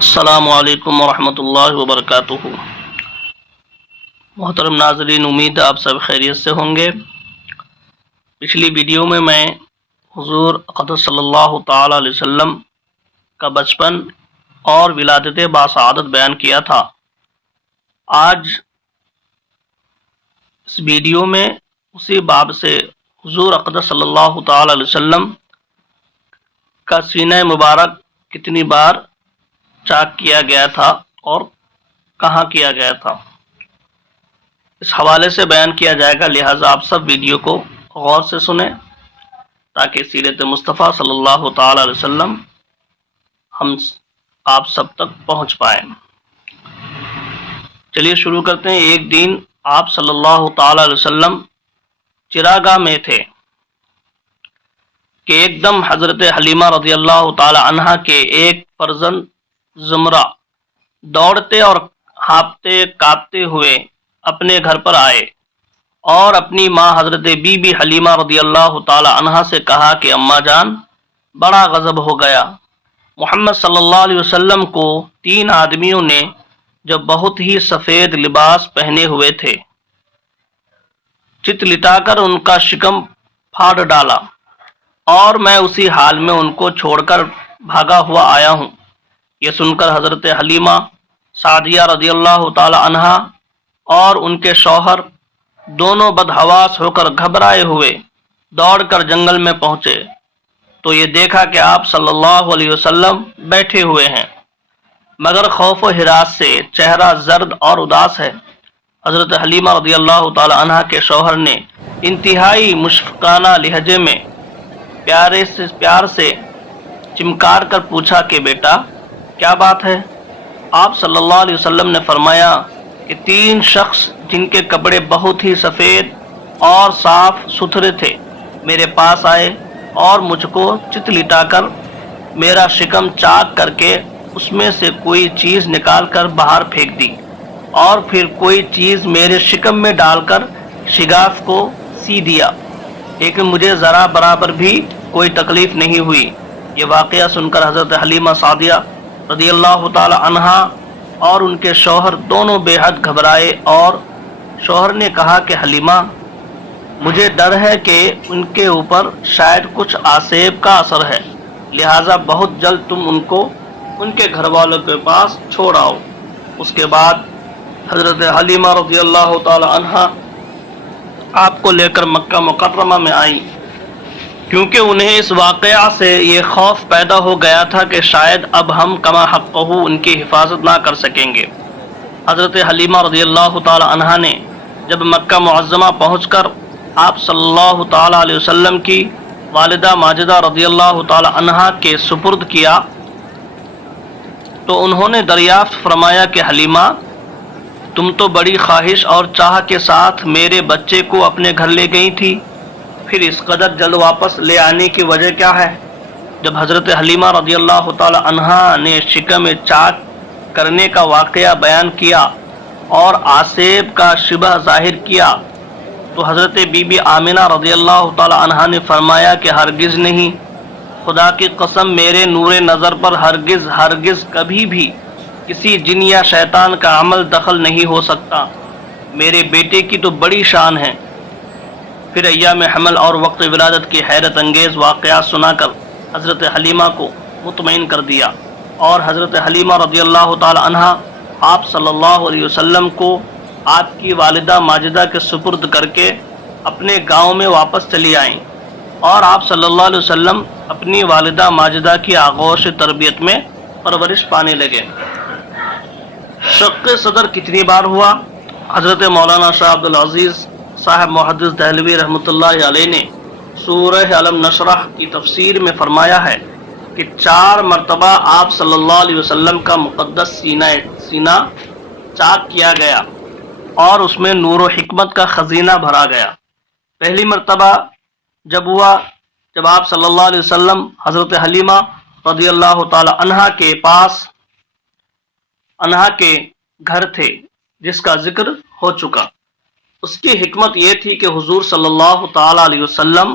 السلام علیکم ورحمۃ اللہ وبرکاتہ۔ محترم ناظرین، امید ہے آپ سب خیریت سے ہوں گے۔ پچھلی ویڈیو میں حضور اقدس صلی اللہ تعالی علیہ وسلم کا بچپن اور ولادت باسعادت بیان کیا تھا۔ آج اس ویڈیو میں اسی باب سے حضور اقدس صلی اللہ تعالی علیہ وسلم کا سینہ مبارک کتنی بار چاک کیا گیا تھا اور کہاں کیا گیا تھا، اس حوالے سے بیان کیا جائے گا، لہٰذا آپ سب ویڈیو کو غور سے سنیں تاکہ سیرت مصطفیٰ صلی اللہ تعالی علیہ وسلم ہم آپ سب تک پہنچ پائیں۔ چلیے شروع کرتے ہیں۔ ایک دن آپ صلی اللہ تعالی علیہ وسلم چراگاہ میں تھے کہ ایک دم حضرت حلیمہ رضی اللہ تعالی عنہا کے ایک فرزند زمرہ دوڑتے اور ہانپتے کانپتے ہوئے اپنے گھر پر آئے اور اپنی ماں حضرت بی بی حلیمہ رضی اللہ تعالی عنہا سے کہا کہ اماں جان، بڑا غضب ہو گیا۔ محمد صلی اللہ علیہ وسلم کو 3 آدمیوں نے جو بہت ہی سفید لباس پہنے ہوئے تھے، چت لٹا کر ان کا شکم پھاڑ ڈالا اور میں اسی حال میں ان کو چھوڑ کر بھاگا ہوا آیا ہوں۔ یہ سن کر حضرت حلیمہ سعدیہ رضی اللہ تعالی عنہا اور ان کے شوہر دونوں بدحواس ہو کر گھبرائے ہوئے دوڑ کر جنگل میں پہنچے تو یہ دیکھا کہ آپ صلی اللہ علیہ وسلم بیٹھے ہوئے ہیں، مگر خوف و ہراس سے چہرہ زرد اور اداس ہے۔ حضرت حلیمہ رضی اللہ تعالی عنہا کے شوہر نے انتہائی مشفقانہ لہجے میں پیار سے چمکار کر پوچھا کہ بیٹا کیا بات ہے؟ آپ صلی اللہ علیہ وسلم نے فرمایا کہ 3 شخص جن کے کپڑے بہت ہی سفید اور صاف ستھرے تھے میرے پاس آئے اور مجھ کو چت لٹا کر میرا شکم چاک کر کے اس میں سے کوئی چیز نکال کر باہر پھینک دی اور پھر کوئی چیز میرے شکم میں ڈال کر شگاف کو سی دیا، لیکن مجھے ذرا برابر بھی کوئی تکلیف نہیں ہوئی۔ یہ واقعہ سن کر حضرت حلیمہ سعدیہ رضی اللہ تعالی عنہا اور ان کے شوہر دونوں بے حد گھبرائے اور شوہر نے کہا کہ حلیمہ، مجھے ڈر ہے کہ ان کے اوپر شاید کچھ آسیب کا اثر ہے، لہٰذا بہت جلد تم ان کو ان کے گھر والوں کے پاس چھوڑ آؤ۔ اس کے بعد حضرت حلیمہ رضی اللہ تعالی عنہا آپ کو لے کر مکہ مکرمہ میں آئیں، کیونکہ انہیں اس واقعہ سے یہ خوف پیدا ہو گیا تھا کہ شاید اب ہم کما حقہ ان کی حفاظت نہ کر سکیں گے۔ حضرت حلیمہ رضی اللہ تعالی عنہا نے جب مکہ معظمہ پہنچ کر آپ صلی اللہ تعالی علیہ وسلم کی والدہ ماجدہ رضی اللہ تعالی عنہا کے سپرد کیا تو انہوں نے دریافت فرمایا کہ حلیمہ، تم تو بڑی خواہش اور چاہ کے ساتھ میرے بچے کو اپنے گھر لے گئی تھی، پھر اس قدر جلد واپس لے آنے کی وجہ کیا ہے؟ جب حضرت حلیمہ رضی اللہ تعالی عنہا نے شکم چاک کرنے کا واقعہ بیان کیا اور آسیب کا شبہ ظاہر کیا تو حضرت بی بی آمنہ رضی اللہ تعالی عنہا نے فرمایا کہ ہرگز نہیں، خدا کی قسم میرے نور نظر پر ہرگز کبھی بھی کسی جن یا شیطان کا عمل دخل نہیں ہو سکتا، میرے بیٹے کی تو بڑی شان ہے۔ پھر ایام حمل اور وقت ولادت کی حیرت انگیز واقعات سنا کر حضرت حلیمہ کو مطمئن کر دیا اور حضرت حلیمہ رضی اللہ تعالی عنہا آپ صلی اللہ علیہ وسلم کو آپ کی والدہ ماجدہ کے سپرد کر کے اپنے گاؤں میں واپس چلی آئیں اور آپ صلی اللہ علیہ وسلم اپنی والدہ ماجدہ کی آغوش تربیت میں پرورش پانے لگے۔ شق صدر کتنی بار ہوا؟ حضرت مولانا شاہ عبدالعزیز صاحب محدث دہلوی رحمۃ اللہ علیہ نے سورہ علم نشرح کی تفسیر میں فرمایا ہے کہ 4 مرتبہ آپ صلی اللہ علیہ وسلم کا مقدس سینہ چاک کیا گیا اور اس میں نور و حکمت کا خزینہ بھرا گیا۔ پہلی مرتبہ جب ہوا جب آپ صلی اللہ علیہ وسلم حضرت حلیمہ رضی اللہ تعالی عنہا کے پاس کے گھر تھے، جس کا ذکر ہو چکا۔ اس کی حکمت یہ تھی کہ حضور صلی اللہ تعالی علیہ وسلم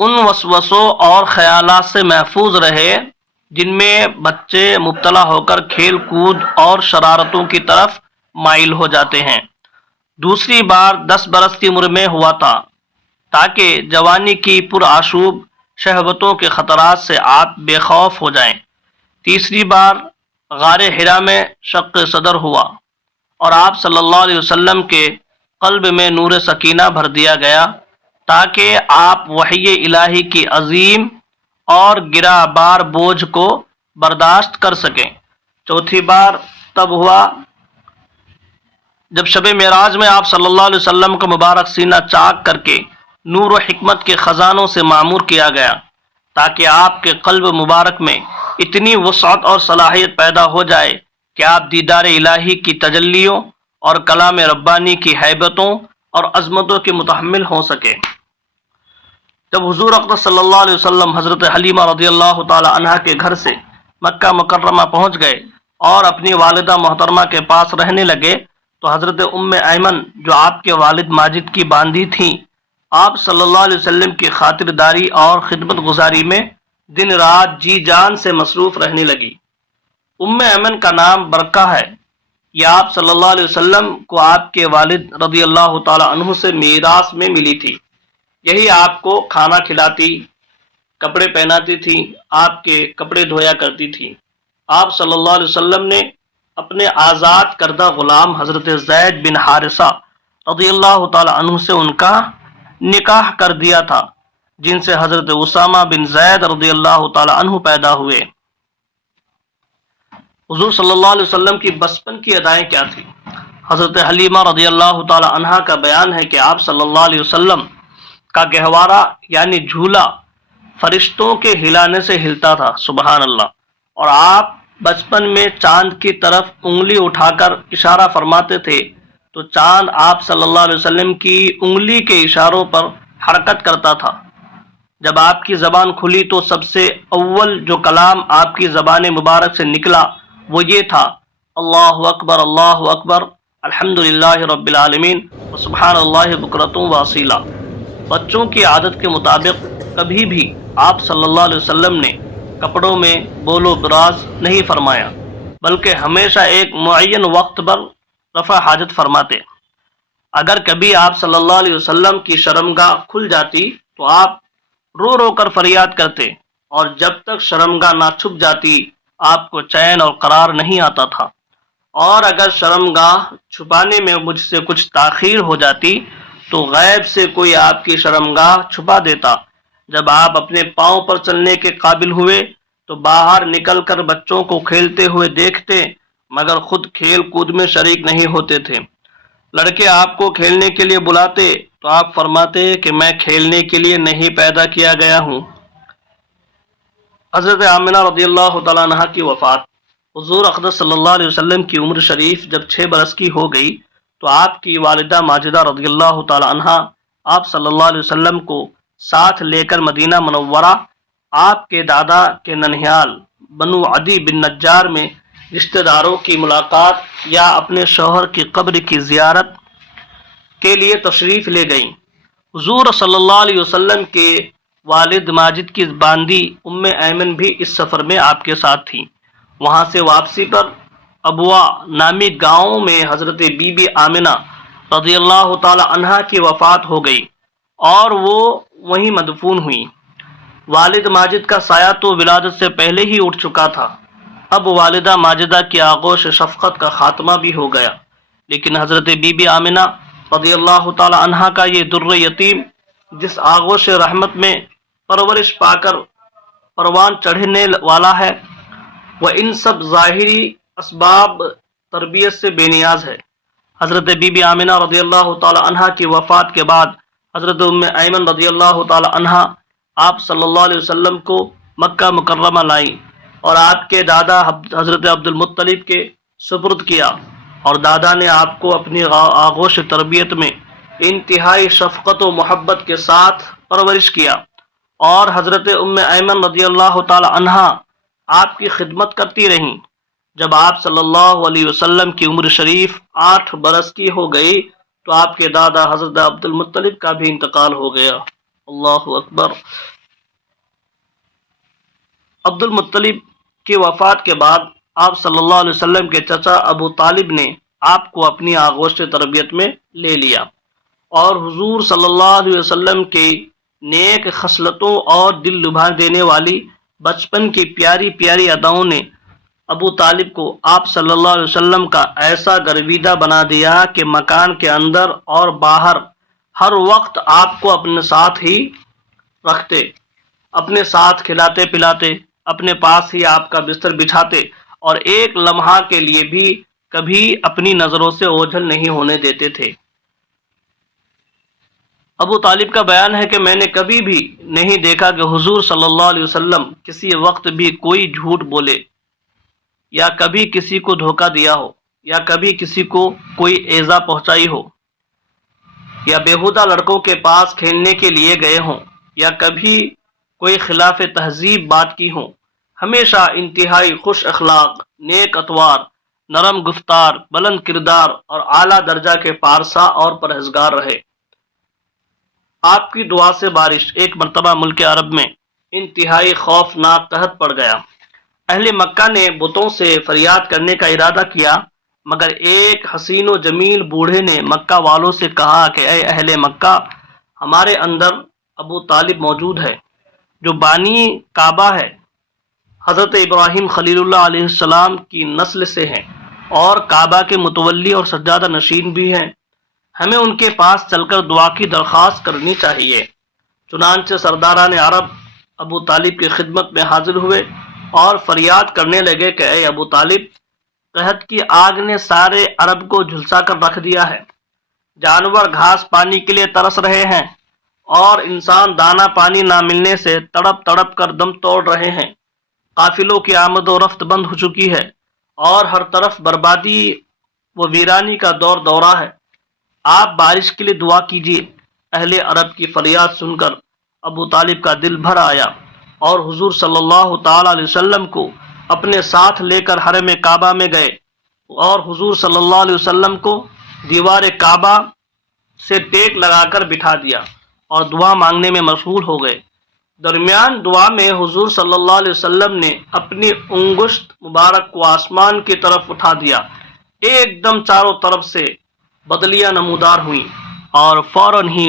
ان وسوسوں اور خیالات سے محفوظ رہے جن میں بچے مبتلا ہو کر کھیل کود اور شرارتوں کی طرف مائل ہو جاتے ہیں۔ دوسری بار 10 برس کی عمر میں ہوا تھا، تاکہ جوانی کی پرآشوب شہوتوں کے خطرات سے آپ بے خوف ہو جائیں۔ تیسری بار غار حرا میں شق صدر ہوا اور آپ صلی اللہ علیہ وسلم کے قلب میں نور سکینہ بھر دیا گیا، تاکہ آپ وحی الہی کی عظیم اور گرا بار بوجھ کو برداشت کر سکیں۔ چوتھی بار تب ہوا جب شب معراج میں آپ صلی اللہ علیہ وسلم کا مبارک سینہ چاک کر کے نور و حکمت کے خزانوں سے معمور کیا گیا، تاکہ آپ کے قلب مبارک میں اتنی وسعت اور صلاحیت پیدا ہو جائے کہ آپ دیدار الہی کی تجلیوں اور کلام ربانی کی ہیبتوں اور عظمتوں کے متحمل ہو سکے۔ جب حضور اقدس صلی اللہ علیہ وسلم حضرت حلیمہ رضی اللہ تعالی عنہا کے گھر سے مکہ مکرمہ پہنچ گئے اور اپنی والدہ محترمہ کے پاس رہنے لگے، تو حضرت ام ایمن جو آپ کے والد ماجد کی باندھی تھیں، آپ صلی اللہ علیہ وسلم کی خاطرداری اور خدمت گزاری میں دن رات جی جان سے مصروف رہنے لگی۔ ام ایمن کا نام برکہ ہے۔ یہ آپ صلی اللہ علیہ وسلم کو آپ کے والد رضی اللہ تعالی عنہ سے میراث میں ملی تھی۔ یہی آپ کو کھانا کھلاتی، کپڑے پہناتی تھی، آپ کے کپڑے دھویا کرتی تھی۔ آپ صلی اللہ علیہ وسلم نے اپنے آزاد کردہ غلام حضرت زید بن حارثہ رضی اللہ تعالی عنہ سے ان کا نکاح کر دیا تھا، جن سے حضرت اسامہ بن زید رضی اللہ تعالی عنہ پیدا ہوئے۔ حضور صلی اللہ علیہ وسلم کی بچپن کی ادائیں کیا تھی؟ حضرت حلیمہ رضی اللہ تعالی عنہا کا بیان ہے کہ آپ صلی اللہ علیہ وسلم کا گہوارہ یعنی جھولا فرشتوں کے ہلانے سے ہلتا تھا، سبحان اللہ، اور آپ بچپن میں چاند کی طرف انگلی اٹھا کر اشارہ فرماتے تھے تو چاند آپ صلی اللہ علیہ وسلم کی انگلی کے اشاروں پر حرکت کرتا تھا۔ جب آپ کی زبان کھلی تو سب سے اول جو کلام آپ کی زبان مبارک سے نکلا وہ یہ تھا، اللہ اکبر الحمدللہ رب العالمین وسبحان اللہ بکرۃ واصیلا۔ بچوں کی عادت کے مطابق کبھی بھی آپ صلی اللہ علیہ وسلم نے کپڑوں میں بول و براز نہیں فرمایا، بلکہ ہمیشہ ایک معین وقت پر رفع حاجت فرماتے۔ اگر کبھی آپ صلی اللہ علیہ وسلم کی شرمگاہ کھل جاتی تو آپ رو رو کر فریاد کرتے، اور جب تک شرمگاہ نہ چھپ جاتی آپ کو چین اور قرار نہیں آتا تھا، اور اگر شرمگاہ چھپانے میں مجھ سے کچھ تاخیر ہو جاتی تو غیب سے کوئی آپ کی شرمگاہ چھپا دیتا۔ جب آپ اپنے پاؤں پر چلنے کے قابل ہوئے تو باہر نکل کر بچوں کو کھیلتے ہوئے دیکھتے، مگر خود کھیل کود میں شریک نہیں ہوتے تھے۔ لڑکے آپ کو کھیلنے کے لیے بلاتے تو آپ فرماتے کہ میں کھیلنے کے لیے نہیں پیدا کیا گیا ہوں۔ حضرت آمنہ رضی اللہ تعالیٰ عنہ کی وفات۔ حضور اقدس صلی اللہ علیہ وسلم کی عمر شریف جب 6 برس کی ہو گئی تو آپ کی والدہ ماجدہ رضی اللہ تعالی عنہا آپ صلی اللہ علیہ وسلم کو ساتھ لے کر مدینہ منورہ آپ کے دادا کے ننھیال بنو عدی بن نجار میں رشتہ داروں کی ملاقات یا اپنے شوہر کی قبر کی زیارت کے لیے تشریف لے گئیں۔ حضور صلی اللہ علیہ وسلم کے والد ماجد کی باندی ام ایمن بھی اس سفر میں آپ کے ساتھ تھی۔ وہاں سے واپسی پر ابوا نامی گاؤں میں حضرت بی بی آمنہ رضی اللہ تعالی عنہا کی وفات ہو گئی اور وہ وہیں مدفون ہوئی۔ والد ماجد کا سایہ تو ولادت سے پہلے ہی اٹھ چکا تھا، اب والدہ ماجدہ کی آغوش شفقت کا خاتمہ بھی ہو گیا، لیکن حضرت بی بی آمنہ رضی اللہ تعالی عنہا کا یہ در یتیم جس آغوش رحمت میں پرورش پا کر پروان چڑھنے والا ہے، وہ ان سب ظاہری اسباب تربیت سے بے نیاز ہے۔ حضرت بی بی آمنہ رضی اللہ تعالی عنہا کی وفات کے بعد حضرت ام ایمن رضی اللہ تعالی عنہا آپ صلی اللہ علیہ وسلم کو مکہ مکرمہ لائیں اور آپ کے دادا حضرت عبد المطلب کے سپرد کیا، اور دادا نے آپ کو اپنی آغوش تربیت میں انتہائی شفقت و محبت کے ساتھ پرورش کیا، اور حضرت ام ایمن رضی اللہ تعالی عنہا آپ کی خدمت کرتی رہیں۔ جب آپ صلی اللہ علیہ وسلم کی عمر شریف 8 برس کی ہو گئی تو آپ کے دادا حضرت عبد المطلب کا بھی انتقال ہو گیا۔ اللہ اکبر۔ عبد المطلب کی وفات کے بعد آپ صلی اللہ علیہ وسلم کے چچا ابو طالب نے آپ کو اپنی آغوش تربیت میں لے لیا، اور حضور صلی اللہ علیہ وسلم کی نیک خصلتوں اور دل لبھا دینے والی بچپن کی پیاری پیاری اداؤں نے ابو طالب کو آپ صلی اللہ علیہ وسلم کا ایسا گرویدہ بنا دیا کہ مکان کے اندر اور باہر ہر وقت آپ کو اپنے ساتھ ہی رکھتے، اپنے ساتھ کھلاتے پلاتے، اپنے پاس ہی آپ کا بستر بچھاتے، اور ایک لمحہ کے لیے بھی کبھی اپنی نظروں سے اوجھل نہیں ہونے دیتے تھے۔ ابو طالب کا بیان ہے کہ میں نے کبھی بھی نہیں دیکھا کہ حضور صلی اللہ علیہ وسلم کسی وقت بھی کوئی جھوٹ بولے، یا کبھی کسی کو دھوکہ دیا ہو، یا کبھی کسی کو کوئی ایذا پہنچائی ہو، یا بیہودہ لڑکوں کے پاس کھیلنے کے لیے گئے ہوں، یا کبھی کوئی خلاف تہذیب بات کی ہوں۔ ہمیشہ انتہائی خوش اخلاق، نیک اتوار، نرم گفتار، بلند کردار اور اعلیٰ درجہ کے پارسا اور پرہیزگار رہے۔ آپ کی دعا سے بارش ایک مرتبہ ملک عرب میں انتہائی خوفناک قحط پڑ گیا۔ اہل مکہ نے بتوں سے فریاد کرنے کا ارادہ کیا، مگر ایک حسین و جمیل بوڑھے نے مکہ والوں سے کہا کہ اے اہل مکہ، ہمارے اندر ابو طالب موجود ہے جو بانی کعبہ ہے، حضرت ابراہیم خلیل اللہ علیہ السلام کی نسل سے ہیں، اور کعبہ کے متولی اور سجادہ نشین بھی ہیں، ہمیں ان کے پاس چل کر دعا کی درخواست کرنی چاہیے۔ چنانچہ سرداران عرب ابو طالب کی خدمت میں حاضر ہوئے اور فریاد کرنے لگے کہ اے ابو طالب، قحط کی آگ نے سارے عرب کو جھلسا کر رکھ دیا ہے، جانور گھاس پانی کے لیے ترس رہے ہیں، اور انسان دانہ پانی نہ ملنے سے تڑپ تڑپ کر دم توڑ رہے ہیں، قافلوں کی آمد و رفت بند ہو چکی ہے، اور ہر طرف بربادی و ویرانی کا دور دورہ ہے، آپ بارش کے لیے دعا کیجیے۔ اہل عرب کی فریاد سن کر ابو طالب کا دل بھر آیا، اور حضور صلی اللہ تعالی علیہ وسلم کو اپنے ساتھ لے کر حرم کعبہ میں گئے، اور حضور صلی اللہ علیہ وسلم کو دیوار کعبہ سے ٹیک لگا کر بٹھا دیا اور دعا مانگنے میں مشغول ہو گئے۔ درمیان دعا میں حضور صلی اللہ علیہ وسلم نے اپنی انگشت مبارک کو آسمان کی طرف اٹھا دیا، ایک دم چاروں طرف سے بدلیاں نمودار ہوئیں، اور فوراً ہی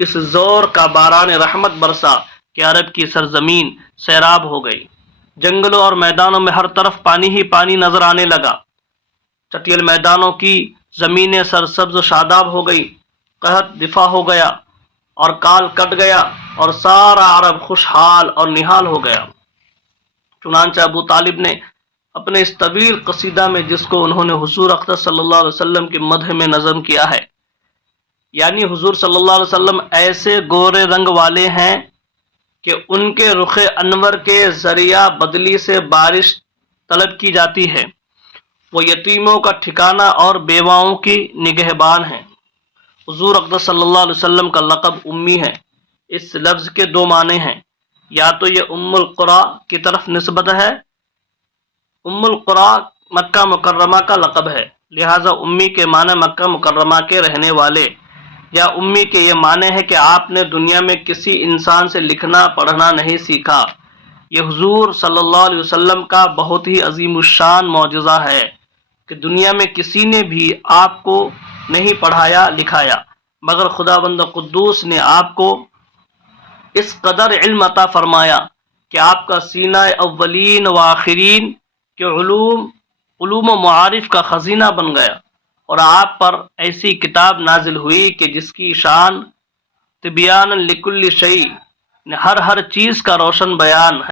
اس زور کا باران رحمت برسا کہ عرب کی سرزمین سیراب ہو گئی۔ جنگلوں اور میدانوں میں ہر طرف پانی ہی پانی نظر آنے لگا، چٹیل میدانوں کی زمینیں سرسبز و شاداب ہو گئی، قحط دفاع ہو گیا اور کال کٹ گیا، اور سارا عرب خوشحال اور نہال ہو گیا۔ چنانچہ ابو طالب نے اپنے اس طویل قصیدہ میں، جس کو انہوں نے حضور اقدس صلی اللہ علیہ وسلم کے مدح میں نظم کیا ہے، یعنی حضور صلی اللہ علیہ وسلم ایسے گورے رنگ والے ہیں کہ ان کے رخ انور کے ذریعہ بدلی سے بارش طلب کی جاتی ہے، وہ یتیموں کا ٹھکانہ اور بیواؤں کی نگہبان ہیں۔ حضور اقدس صلی اللہ علیہ وسلم کا لقب امی ہے۔ اس لفظ کے دو معنی ہیں، یا تو یہ ام القری کی طرف نسبت ہے، ام القری مکہ مکرمہ کا لقب ہے، لہٰذا امی کے معنی مکہ مکرمہ کے رہنے والے، یا امی کے یہ معنی ہے کہ آپ نے دنیا میں کسی انسان سے لکھنا پڑھنا نہیں سیکھا۔ یہ حضور صلی اللہ علیہ وسلم کا بہت ہی عظیم الشان معجزہ ہے کہ دنیا میں کسی نے بھی آپ کو نہیں پڑھایا لکھایا، مگر خداوند قدوس نے آپ کو اس قدر علم عطا فرمایا کہ آپ کا سینہ اولین و آخرین کے علوم و معارف کا خزینہ بن گیا، اور آپ پر ایسی کتاب نازل ہوئی کہ جس کی شان طبیان لکل شیء، ہر چیز کا روشن بیان ہے۔